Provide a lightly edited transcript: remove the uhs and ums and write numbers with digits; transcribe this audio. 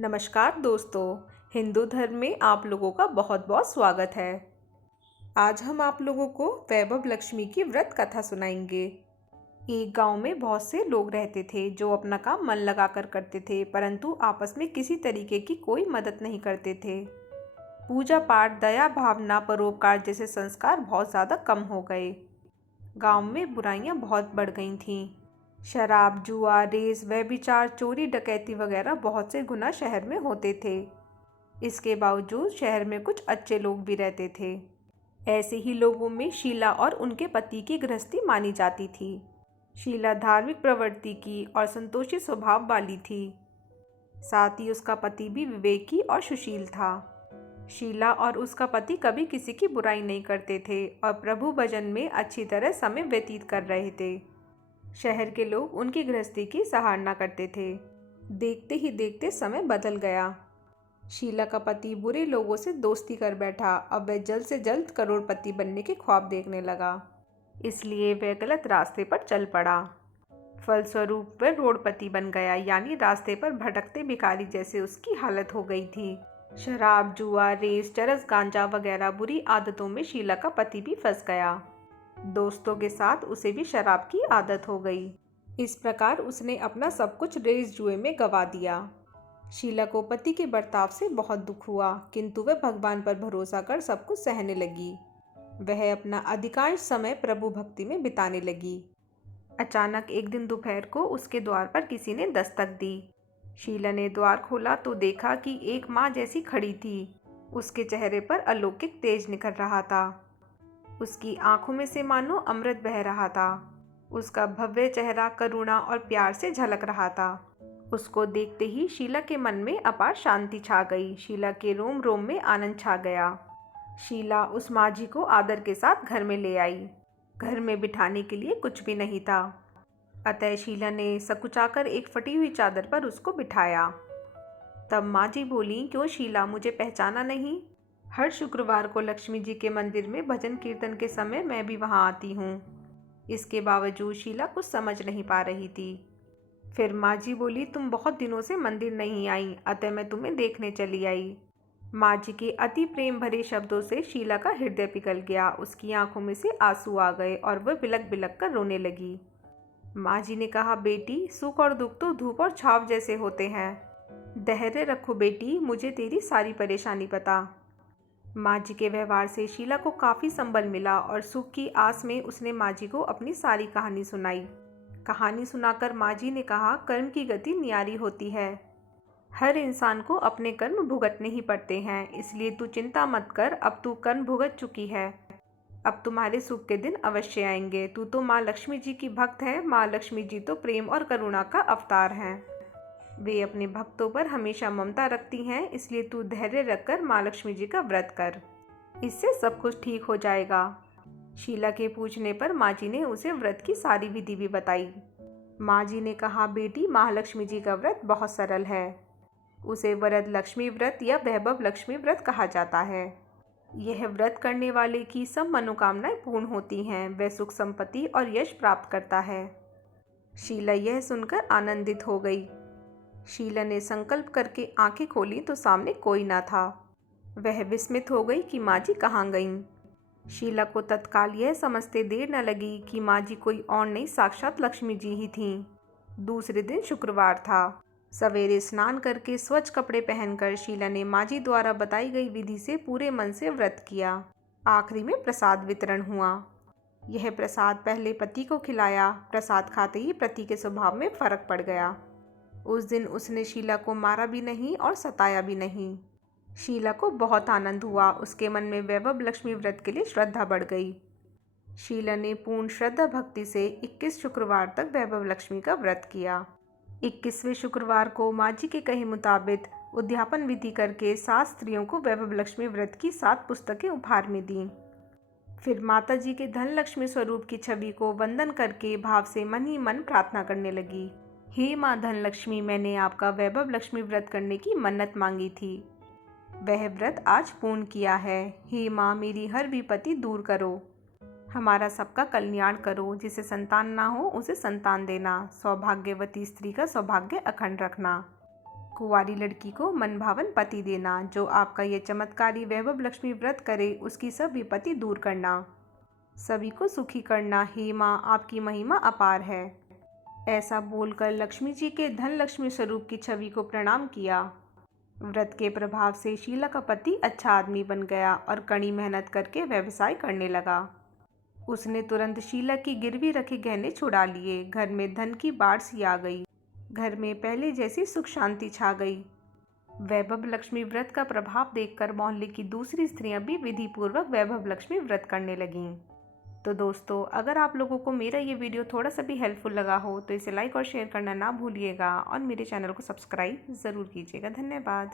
नमस्कार दोस्तों। हिंदू धर्म में आप लोगों का बहुत बहुत स्वागत है। आज हम आप लोगों को वैभव लक्ष्मी की व्रत कथा सुनाएंगे। एक गांव में बहुत से लोग रहते थे जो अपना काम मन लगाकर करते थे, परंतु आपस में किसी तरीके की कोई मदद नहीं करते थे। पूजा पाठ, दया भावना, परोपकार जैसे संस्कार बहुत ज़्यादा कम हो गए। गांव में बुराइयां बहुत बढ़ गई थीं। शराब, जुआ, रेस, व्यभिचार, चोरी, डकैती वगैरह बहुत से गुनाह शहर में होते थे। इसके बावजूद शहर में कुछ अच्छे लोग भी रहते थे। ऐसे ही लोगों में शीला और उनके पति की गृहस्थी मानी जाती थी। शीला धार्मिक प्रवृत्ति की और संतोषी स्वभाव वाली थी। साथ ही उसका पति भी विवेकी और सुशील था। शीला और उसका पति कभी किसी की बुराई नहीं करते थे और प्रभु भजन में अच्छी तरह समय व्यतीत कर रहे थे। शहर के लोग उनकी गृहस्थी की सराहना करते थे। देखते ही देखते समय बदल गया। शीला का पति बुरे लोगों से दोस्ती कर बैठा। अब वह जल्द से जल्द करोड़पति बनने के ख्वाब देखने लगा, इसलिए वह गलत रास्ते पर चल पड़ा। फलस्वरूप वह रोडपति बन गया, यानी रास्ते पर भटकते भिखारी जैसे उसकी हालत हो गई थी। शराब, जुआ, रेस, चरस, गांजा वगैरह बुरी आदतों में शीला का पति भी फंस गया। दोस्तों के साथ उसे भी शराब की आदत हो गई। इस प्रकार उसने अपना सब कुछ रेस जुए में गंवा दिया। शीला को पति के बर्ताव से बहुत दुख हुआ, किंतु वह भगवान पर भरोसा कर सब कुछ सहने लगी। वह अपना अधिकांश समय प्रभु भक्ति में बिताने लगी। अचानक एक दिन दोपहर को उसके द्वार पर किसी ने दस्तक दी। शीला ने द्वार खोला तो देखा कि एक माँ जैसी खड़ी थी। उसके चेहरे पर अलौकिक तेज निखर रहा था। उसकी आंखों में से मानो अमृत बह रहा था। उसका भव्य चेहरा करुणा और प्यार से झलक रहा था। उसको देखते ही शीला के मन में अपार शांति छा गई। शीला के रोम रोम में आनंद छा गया। शीला उस माझी को आदर के साथ घर में ले आई। घर में बिठाने के लिए कुछ भी नहीं था, अतः शीला ने सकुचाकर एक फटी हुई चादर पर उसको बिठाया। तब माझी बोली, क्यों शीला, मुझे पहचाना नहीं? हर शुक्रवार को लक्ष्मी जी के मंदिर में भजन कीर्तन के समय मैं भी वहां आती हूँ। इसके बावजूद शीला कुछ समझ नहीं पा रही थी। फिर माझी बोली, तुम बहुत दिनों से मंदिर नहीं आई, अतः मैं तुम्हें देखने चली आई। माझी के अति प्रेम भरे शब्दों से शीला का हृदय पिघल गया। उसकी आंखों में से आंसू आ गए और वह बिलक बिलक कर रोने लगी। माझी ने कहा, बेटी, सुख और दुख तो धूप और छाव जैसे होते हैं। धैर्य रखो बेटी, मुझे तेरी सारी परेशानी पता। माझी के व्यवहार से शीला को काफ़ी संबल मिला और सुख की आस में उसने माझी को अपनी सारी कहानी सुनाई। कहानी सुनाकर माझी ने कहा, कर्म की गति न्यारी होती है। हर इंसान को अपने कर्म भुगतने ही पड़ते हैं, इसलिए तू चिंता मत कर। अब तू कर्म भुगत चुकी है, अब तुम्हारे सुख के दिन अवश्य आएंगे। तू तो माँ लक्ष्मी जी की भक्त है। माँ लक्ष्मी जी तो प्रेम और करुणा का अवतार हैं। वे अपने भक्तों पर हमेशा ममता रखती हैं, इसलिए तू धैर्य रखकर माँ लक्ष्मी जी का व्रत कर, इससे सब कुछ ठीक हो जाएगा। शीला के पूछने पर माँ जी ने उसे व्रत की सारी विधि भी बताई। माँ जी ने कहा, बेटी, महालक्ष्मी जी का व्रत बहुत सरल है। उसे वरद लक्ष्मी व्रत या वैभव लक्ष्मी व्रत कहा जाता है। यह व्रत करने वाले की सब मनोकामनाएं पूर्ण होती हैं। वह सुख, संपत्ति और यश प्राप्त करता है। शीला यह सुनकर आनंदित हो गई। शीला ने संकल्प करके आंखें खोली तो सामने कोई ना था। वह विस्मित हो गई कि माँ जी कहाँ गईं। शीला को तत्काल यह समझते देर न लगी कि माँ जी कोई और नहीं, साक्षात लक्ष्मी जी ही थीं। दूसरे दिन शुक्रवार था। सवेरे स्नान करके स्वच्छ कपड़े पहनकर शीला ने माँ जी द्वारा बताई गई विधि से पूरे मन से व्रत किया। आखिरी में प्रसाद वितरण हुआ। यह प्रसाद पहले पति को खिलाया। प्रसाद खाते ही पति के स्वभाव में फर्क पड़ गया। उस दिन उसने शीला को मारा भी नहीं और सताया भी नहीं। शीला को बहुत आनंद हुआ। उसके मन में वैभव लक्ष्मी व्रत के लिए श्रद्धा बढ़ गई। शीला ने पूर्ण श्रद्धा भक्ति से 21 शुक्रवार तक वैभव लक्ष्मी का व्रत किया। 21वें शुक्रवार को माँ जी के कहे मुताबिक उद्यापन विधि करके 7 स्त्रियों को वैभव लक्ष्मी व्रत की 7 पुस्तकें उपहार में दीं। फिर माता जी के धन लक्ष्मी स्वरूप की छवि को वंदन करके भाव से मन ही मन प्रार्थना करने लगी। हे माँ धन लक्ष्मी, मैंने आपका वैभव लक्ष्मी व्रत करने की मन्नत मांगी थी। वह व्रत आज पूर्ण किया है। हे माँ, मेरी हर विपत्ति दूर करो, हमारा सबका कल्याण करो। जिसे संतान ना हो उसे संतान देना। सौभाग्यवती स्त्री का सौभाग्य अखंड रखना। कुंवारी लड़की को मनभावन पति देना। जो आपका ये चमत्कारी वैभव लक्ष्मी व्रत करे उसकी सब विपत्ति दूर करना, सभी को सुखी करना। हे माँ, आपकी महिमा अपार है। ऐसा बोलकर लक्ष्मी जी के धन लक्ष्मी स्वरूप की छवि को प्रणाम किया। व्रत के प्रभाव से शीला का पति अच्छा आदमी बन गया और कड़ी मेहनत करके व्यवसाय करने लगा। उसने तुरंत शीला की गिरवी रखे गहने छुड़ा लिए। घर में धन की बाढ़ सी आ गई। घर में पहले जैसी सुख शांति छा गई। वैभव लक्ष्मी व्रत का प्रभाव देखकर मोहल्ले की दूसरी स्त्रियां भी विधि पूर्वक वैभव लक्ष्मी व्रत करने लगीं। तो दोस्तों, अगर आप लोगों को मेरा ये वीडियो थोड़ा सा भी हेल्पफुल लगा हो तो इसे लाइक और शेयर करना ना भूलिएगा और मेरे चैनल को सब्सक्राइब ज़रूर कीजिएगा। धन्यवाद।